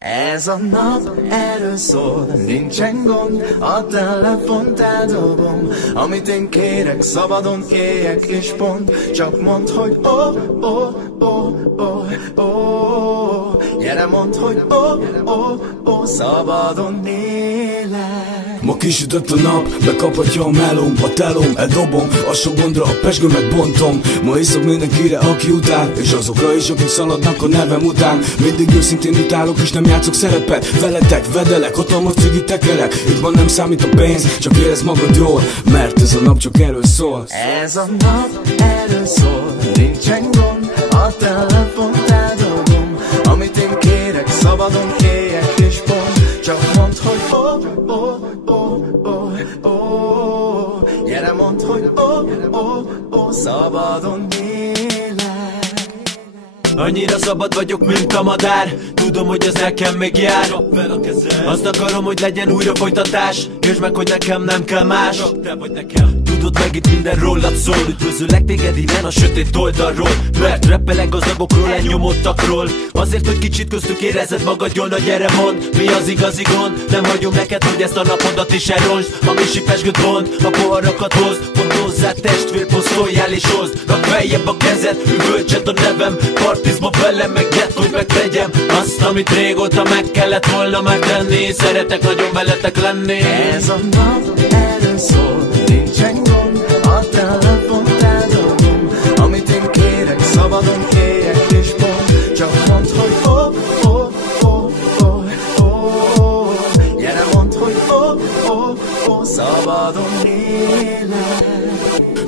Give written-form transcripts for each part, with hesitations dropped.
Ez a nap erről szól, nincsen gond, a telefont eldobom. Amit én kérek, szabadon éljek és pont. Csak mondd, hogy oh, oh, oh, oh, oh. Gyere, mondd, hogy oh, oh, oh, szabadon élek. Ma kisütött a nap, bekaphatja a melóm, a telóm, eldobom, a sok gondra a pezsgőmet bontom. Ma iszok mindenkire, aki utál, és azokra is, akik szaladnak a nevem után. Mindig őszintén utálok, és nem játszok szerepet. Veletek, vedelek, hatalmas cigi tekerek. Itt van nem számít a pénz, csak érezd magad jól, mert ez a nap csak erről szól. Ez a nap erről szól, nincsen gond, a telefont eldobom. Amit én kérek, szabadon éljek és pont. Csak mondd, hogy oh, oh, oh, oh, oh. Gyere, mondd, hogy oh, oh, oh, szabadon élek. Annyira szabad vagyok, mint a madár. Tudom, hogy ez nekem még jár. Azt akarom, hogy legyen újra folytatás. Értsd meg, hogy nekem nem kell más. Tudod meg, itt minden rólad szól. Üdvözöllek téged innen a sötét oldalról, mert rappelek gazdagokról, elnyomottakról. Azért, hogy kicsit köztük érezed magad jól. Na gyere, mondd, mi az igazi gond. Nem hagyom neked, hogy ezt a napodat is elrontsd. Ha misi pesgőt mond, a poharakat hozd. Pont hozzá testvér, posztoljál és hozd. Rak feljebb a kezed, üvöltsed a nevem. Partizma velem, meg gyert, hogy megtegyem azt, amit régóta meg kellett volna megtenni. Szeretek nagyon veletek lenni. Ez a nap erről szól, nincsen gond, a telefont eldobom. Amit én kérek, szabadon éljek és pont. Csak mondd, hogy oh, oh, oh, oh, oh. Gyere, mondd, hogy oh, oh, oh, szabadon élek.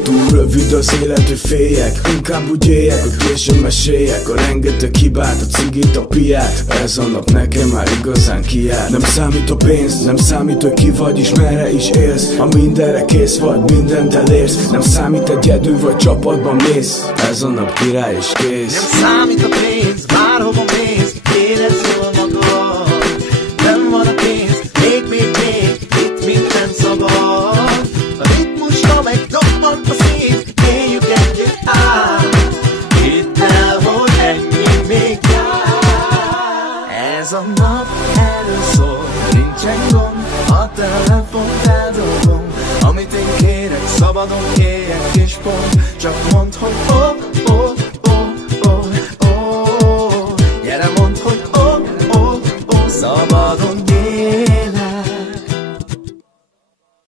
Túl rövid az élet, hogy féljek, inkább úgy éljek, hogy később meséljek a rengeteg hibát, a cigit, a piát. Ez a nap nekem már igazán kijár. Nem számít a pénz, nem számít, hogy ki vagy és merre is élsz. Ha mindenre kész vagy, mindent elérsz. Nem számít, egyedül vagy csapatban mész. Ez a nap király és kész. Nem számít a pénz, bárhova mész, érezd jól magad. Nem van a pénz, még, itt minden szabad. A ritmusra megdobban a szív, éljük együtt át. Hidd el, hogy ennyi még jár. Ez a nap erről szól, nincsen gond, a telefont eldobom. Amit én kérek, szabadon éljek és pont. Csak mondd, hogy oh, oh,